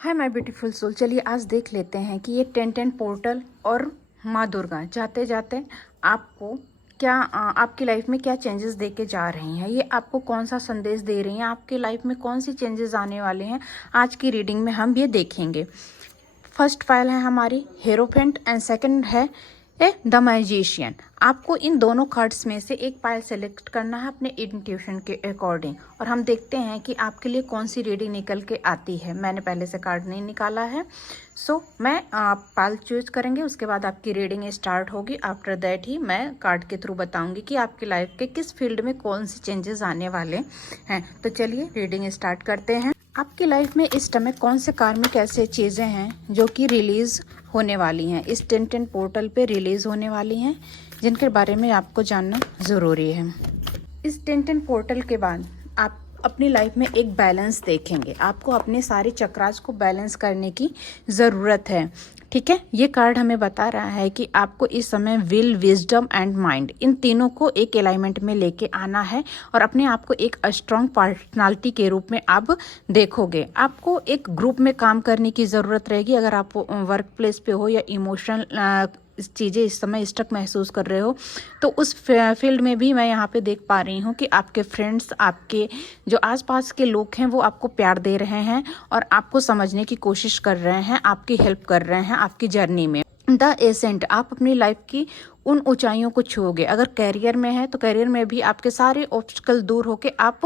Hi my beautiful soul. चलिए आज देख लेते हैं कि ये 1010 पोर्टल और माँ दुर्गा जाते जाते आपको क्या आपकी लाइफ में क्या चेंजेस दे के जा रही हैं, ये आपको कौन सा संदेश दे रही हैं, आपकी लाइफ में कौन सी चेंजेस आने वाले हैं, आज की रीडिंग में हम ये देखेंगे। फर्स्ट फाइल है हमारी हेरोफेंट एंड सेकंड है द मैजिशियन। आपको इन दोनों कार्ड्स में से एक फाइल सेलेक्ट करना है अपने इंट्यूशन के अकॉर्डिंग और हम देखते हैं कि आपके लिए कौन सी रीडिंग निकल के आती है। मैंने पहले से कार्ड नहीं निकाला है, सो मैं फाइल चूज करेंगे, उसके बाद आपकी रीडिंग स्टार्ट होगी। आफ्टर दैट ही मैं कार्ड के थ्रू बताऊंगी कि आपकी लाइफ के किस फील्ड में कौन सी चेंजेस आने वाले हैं। तो चलिए रीडिंग स्टार्ट करते हैं। आपकी लाइफ में इस समय कौन से कार्मिक ऐसे चीज़ें हैं जो कि रिलीज़ होने वाली हैं, इस 1010 पोर्टल पे रिलीज़ होने वाली हैं, जिनके बारे में आपको जानना ज़रूरी है। इस 1010 पोर्टल के बाद आप अपनी लाइफ में एक बैलेंस देखेंगे। आपको अपने सारे चक्रास को बैलेंस करने की ज़रूरत है, ठीक है। ये कार्ड हमें बता रहा है कि आपको इस समय विल, विजडम एंड माइंड, इन तीनों को एक अलाइनमेंट में लेके आना है और अपने आप को एक स्ट्रॉन्ग पर्सनालिटी के रूप में आप देखोगे। आपको एक ग्रुप में काम करने की ज़रूरत रहेगी। अगर आप वर्क प्लेस पे हो या इमोशनल चीज़ें इस समय स्टक महसूस कर रहे हो, तो उस फील्ड में भी मैं यहाँ पे देख पा रही हूँ कि आपके फ्रेंड्स, आपके जो आसपास के लोग हैं वो आपको प्यार दे रहे हैं और आपको समझने की कोशिश कर रहे हैं, आपकी हेल्प कर रहे हैं आपकी जर्नी में। द एसेंट, आप अपनी लाइफ की उन ऊंचाइयों को छूओगे। अगर कैरियर में है तो कैरियर में भी आपके सारे ऑब्स्टिकल दूर होके आप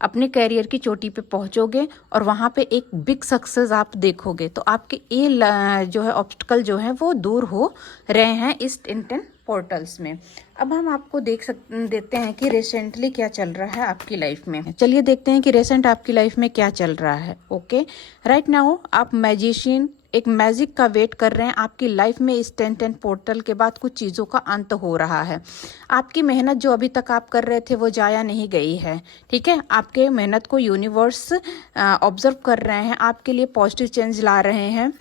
अपने कैरियर की चोटी पे पहुंचोगे और वहां पे एक बिग सक्सेस आप देखोगे। तो आपके ये जो है ऑब्स्टिकल जो है वो दूर हो रहे हैं इस 1010 पोर्टल्स में। अब हम आपको देते हैं कि रिसेंटली क्या चल रहा है आपकी लाइफ में। चलिए देखते हैं कि रिसेंट आपकी लाइफ में क्या चल रहा है। ओके, राइट नाउ आप मैजिशियन, एक मैजिक का वेट कर रहे हैं। आपकी लाइफ में इस 1010 पोर्टल के बाद कुछ चीज़ों का अंत हो रहा है। आपकी मेहनत जो अभी तक आप कर रहे थे वो जाया नहीं गई है, ठीक है। आपके मेहनत को यूनिवर्स ऑब्जर्व कर रहे हैं, आपके लिए पॉजिटिव चेंज ला रहे हैं,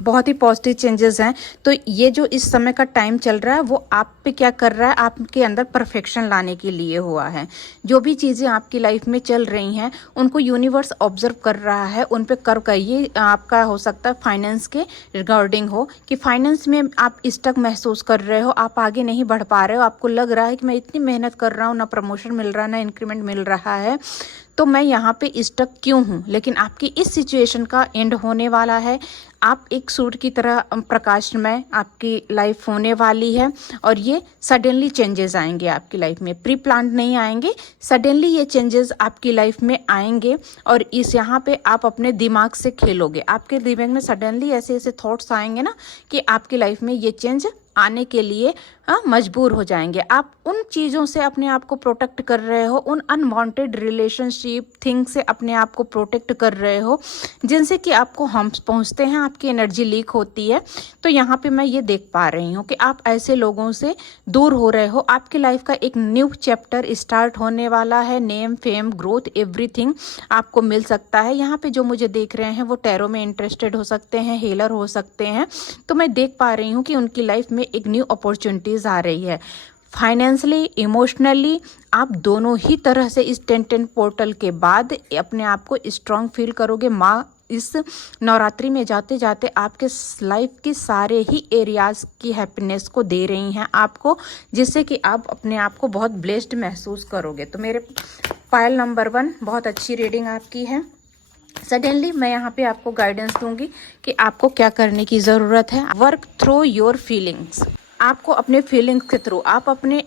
बहुत ही पॉजिटिव चेंजेस हैं। तो ये जो इस समय का टाइम चल रहा है वो आप पे क्या कर रहा है, आपके अंदर परफेक्शन लाने के लिए हुआ है। जो भी चीज़ें आपकी लाइफ में चल रही हैं उनको यूनिवर्स ऑब्जर्व कर रहा है, उन पे कर ये आपका हो सकता है फाइनेंस के रिगार्डिंग हो कि फाइनेंस में आप स्टक महसूस कर रहे हो, आप आगे नहीं बढ़ पा रहे हो। आपको लग रहा है कि मैं इतनी मेहनत कर रहा हूँ, ना प्रमोशन मिल रहा है, ना इंक्रीमेंट मिल रहा है, तो मैं यहाँ पे स्टक क्यों हूँ। लेकिन आपकी इस सिचुएशन का एंड होने वाला है। आप एक सूर्य की तरह प्रकाशमय आपकी लाइफ होने वाली है और ये सडनली चेंजेस आएंगे आपकी लाइफ में, प्री प्लान नहीं आएंगे, सडनली ये चेंजेस आपकी लाइफ में आएंगे। और इस यहाँ पे आप अपने दिमाग से खेलोगे, आपके दिमाग में सडनली ऐसे ऐसे थॉट्स आएंगे ना कि आपकी लाइफ में ये चेंज आने के लिए मजबूर हो जाएंगे। आप उन चीज़ों से अपने आप को प्रोटेक्ट कर रहे हो, उन अनवांटेड रिलेशनशिप थिंग से अपने आप को प्रोटेक्ट कर रहे हो जिनसे कि आपको हम पहुंचते हैं, आपकी एनर्जी लीक होती है। तो यहाँ पे मैं ये देख पा रही हूँ कि आप ऐसे लोगों से दूर हो रहे हो। आपकी लाइफ का एक न्यू चैप्टर स्टार्ट होने वाला है। नेम, फेम, ग्रोथ, एवरीथिंग आपको मिल सकता है। यहाँ पे जो मुझे देख रहे हैं वो टैरो में इंटरेस्टेड हो सकते हैं, हीलर हो सकते हैं। तो मैं देख पा रही हूँ कि उनकी लाइफ में एक न्यू अपॉर्चुनिटीज आ रही है। फाइनेंशियली, इमोशनली, आप दोनों ही तरह से इस 1010 पोर्टल के बाद अपने आप को स्ट्रांग फील करोगे। माँ इस नवरात्रि में जाते जाते आपके लाइफ की सारे ही एरियाज की हैप्पीनेस को दे रही हैं आपको, जिससे कि आप अपने आप को बहुत ब्लेस्ड महसूस करोगे। तो मेरे फाइल नंबर 1 बहुत अच्छी रीडिंग आपकी है। सडनली मैं यहाँ पे आपको गाइडेंस दूंगी कि आपको क्या करने की ज़रूरत है। वर्क थ्रू योर फीलिंग्स, आपको अपने फीलिंग्स के थ्रू, आप अपने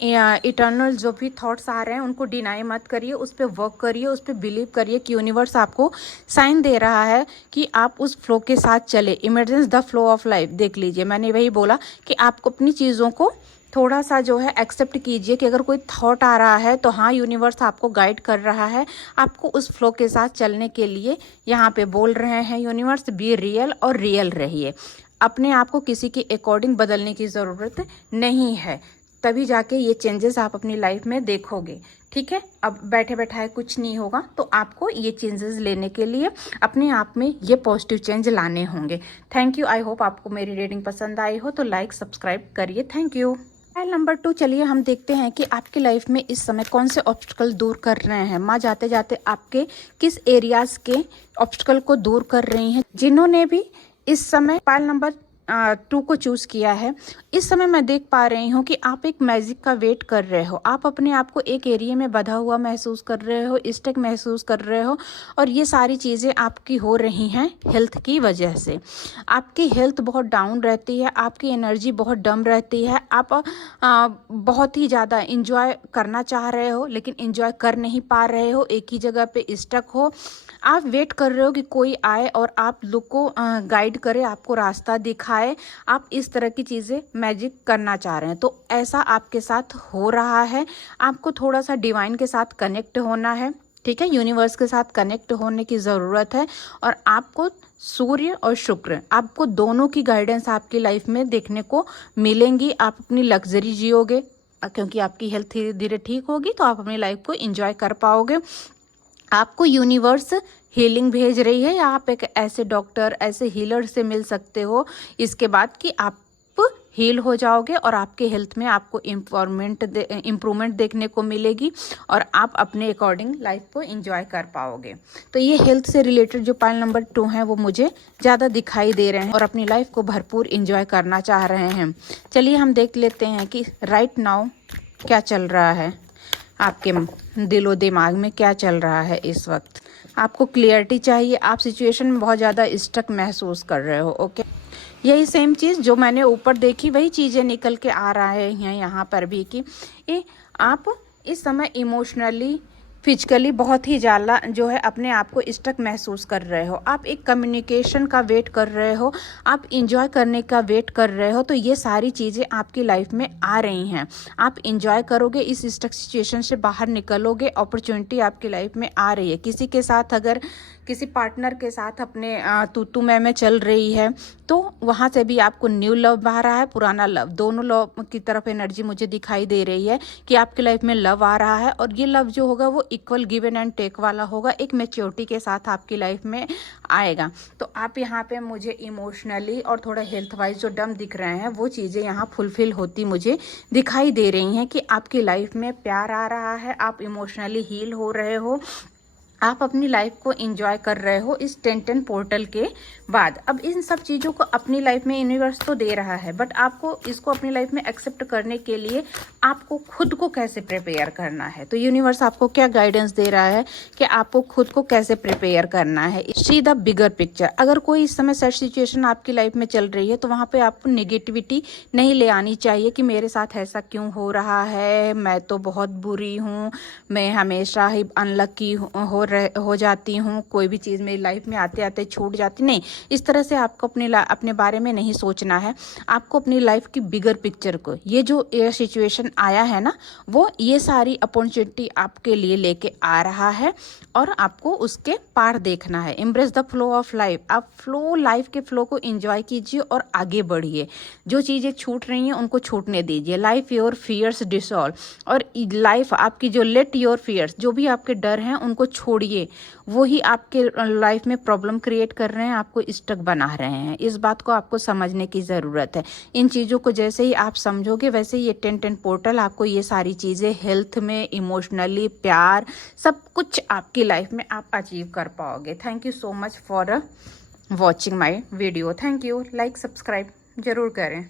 इटर्नल जो भी थॉट्स आ रहे हैं उनको डिनाई मत करिए, उस पर वर्क करिए, उस पर बिलीव करिए कि यूनिवर्स आपको साइन दे रहा है कि आप उस फ्लो के साथ चले। Emergence the flow of life, देख लीजिए मैंने वही बोला कि आपको अपनी चीज़ों को थोड़ा सा जो है एक्सेप्ट कीजिए कि अगर कोई थॉट आ रहा है तो हाँ, यूनिवर्स आपको गाइड कर रहा है, आपको उस फ्लो के साथ चलने के लिए यहाँ पे बोल रहे हैं यूनिवर्स। बी रियल और रियल रहिए, अपने आप को किसी के अकॉर्डिंग बदलने की ज़रूरत नहीं है, तभी जाके ये चेंजेस आप अपनी लाइफ में देखोगे, ठीक है। अब बैठे बैठाए कुछ नहीं होगा, तो आपको ये चेंजेस लेने के लिए अपने आप में ये पॉजिटिव चेंज लाने होंगे। Thank you. आई होप आपको मेरी रीडिंग पसंद आई हो तो लाइक सब्सक्राइब करिए। Thank you. फाइल नंबर 2, चलिए हम देखते हैं कि आपकी लाइफ में इस समय कौन से ऑब्स्टिकल दूर कर रहे हैं। माँ जाते जाते आपके किस एरियाज के ऑब्स्टिकल को दूर कर रही हैं। जिन्होंने भी इस समय फाइल नंबर 2 को चूज किया है, इस समय मैं देख पा रही हूँ कि आप एक मैजिक का वेट कर रहे हो। आप अपने आप को एक एरिया में बंधा हुआ महसूस कर रहे हो, स्टक महसूस कर रहे हो, और ये सारी चीज़ें आपकी हो रही हैं हेल्थ की वजह से। आपकी हेल्थ बहुत डाउन रहती है, आपकी एनर्जी बहुत डम रहती है। आप बहुत ही ज़्यादा इंजॉय करना चाह रहे हो लेकिन इंजॉय कर नहीं पा रहे हो, एक ही जगह पे स्टक हो। आप वेट कर रहे हो कि कोई आए और आप लोग को गाइड करे, आपको रास्ता दिखाए। आप इस तरह की चीज़ें मैजिक करना चाह रहे हैं, तो ऐसा आपके साथ हो रहा है। आपको थोड़ा सा डिवाइन के साथ कनेक्ट होना है, ठीक है, यूनिवर्स के साथ कनेक्ट होने की ज़रूरत है। और आपको सूर्य और शुक्र, आपको दोनों की गाइडेंस आपकी लाइफ में देखने को मिलेंगी। आप अपनी लग्जरी जियोगे क्योंकि आपकी हेल्थ धीरे धीरे ठीक होगी, तो आप अपनी लाइफ को एंजॉय कर पाओगे। आपको यूनिवर्स हीलिंग भेज रही है, या आप एक ऐसे डॉक्टर, ऐसे हीलर से मिल सकते हो इसके बाद कि आप हील हो जाओगे और आपके हेल्थ में आपको इम्प्रूवमेंट देखने को मिलेगी और आप अपने अकॉर्डिंग लाइफ को एंजॉय कर पाओगे। तो ये हेल्थ से रिलेटेड जो पाइल नंबर 2 हैं वो मुझे ज़्यादा दिखाई दे रहे हैं और अपनी लाइफ को भरपूर एंजॉय करना चाह रहे हैं। चलिए हम देख लेते हैं कि राइट नाउ क्या चल रहा है, आपके दिलो दिमाग में क्या चल रहा है इस वक्त। आपको क्लियरिटी चाहिए, आप सिचुएशन में बहुत ज़्यादा स्टक महसूस कर रहे हो। ओके, यही सेम चीज़ जो मैंने ऊपर देखी वही चीज़ें निकल के आ रहा है यहाँ पर भी कि आप इस समय इमोशनली, फिजिकली बहुत ही ज़्यादा जो है अपने आप को स्टक महसूस कर रहे हो। आप एक कम्युनिकेशन का वेट कर रहे हो, आप इंजॉय करने का वेट कर रहे हो। तो ये सारी चीज़ें आपकी लाइफ में आ रही हैं। आप इंजॉय करोगे, इस स्टक सिचुएशन से बाहर निकलोगे, अपॉर्चुनिटी आपकी लाइफ में आ रही है। किसी के साथ, अगर किसी पार्टनर के साथ अपने तू मैं चल रही है तो वहाँ से भी आपको न्यू लव आ रहा है, पुराना लव, दोनों लव की तरफ एनर्जी मुझे दिखाई दे रही है कि आपकी लाइफ में लव आ रहा है। और ये लव जो होगा वो इक्वल गिवन एंड टेक वाला होगा, एक मैच्योरिटी के साथ आपकी लाइफ में आएगा। तो आप यहाँ पे मुझे इमोशनली और थोड़ा हेल्थ वाइज जो डम दिख रहे हैं वो चीज़ें यहाँ फुलफिल होती मुझे दिखाई दे रही हैं कि आपकी लाइफ में प्यार आ रहा है, आप इमोशनली हील हो रहे हो, आप अपनी लाइफ को एंजॉय कर रहे हो इस 10-10 पोर्टल के बाद। अब इन सब चीज़ों को अपनी लाइफ में यूनिवर्स तो दे रहा है, बट आपको इसको अपनी लाइफ में एक्सेप्ट करने के लिए आपको खुद को कैसे प्रिपेयर करना है। तो यूनिवर्स आपको क्या गाइडेंस दे रहा है कि आपको खुद को कैसे प्रिपेयर करना है। See the bigger picture. अगर कोई इस समय सैड सिचुएशन आपकी लाइफ में चल रही है तो वहाँ पे आपको नेगेटिविटी नहीं ले आनी चाहिए कि मेरे साथ ऐसा क्यों हो रहा है, मैं तो बहुत बुरी हूँ, मैं हमेशा ही अनलकी हो जाती हूँ, कोई भी चीज़ मेरी लाइफ में आते आते छूट जाती। नहीं, इस तरह से आपको अपने बारे में नहीं सोचना है। आपको अपनी लाइफ की बिगर पिक्चर को, ये जो सिचुएशन आया है ना, वो ये सारी अपॉर्चुनिटी आपके लिए लेके आ रहा है और आपको उसके पार देखना है। Embrace the flow of life. आप लाइफ के फ्लो को एंजॉय कीजिए और आगे बढ़िए। जो चीज़ें छूट रही हैं उनको छूटने दीजिए। Life your fears dissolve. और लाइफ आपकी जो लेट योर फियर्स, जो भी आपके डर हैं उनको छोड़िए, वही आपके लाइफ में प्रॉब्लम क्रिएट कर रहे हैं, आपको स्टक बना रहे हैं। इस बात को आपको समझने की ज़रूरत है। इन चीज़ों को जैसे ही आप समझोगे वैसे ही ये 10-10 पोर्टल आपको ये सारी चीज़ें हेल्थ में, इमोशनली, प्यार, सब कुछ आपकी लाइफ में आप अचीव कर पाओगे। Thank you so much for watching my video. Thank you. Like subscribe ज़रूर करें।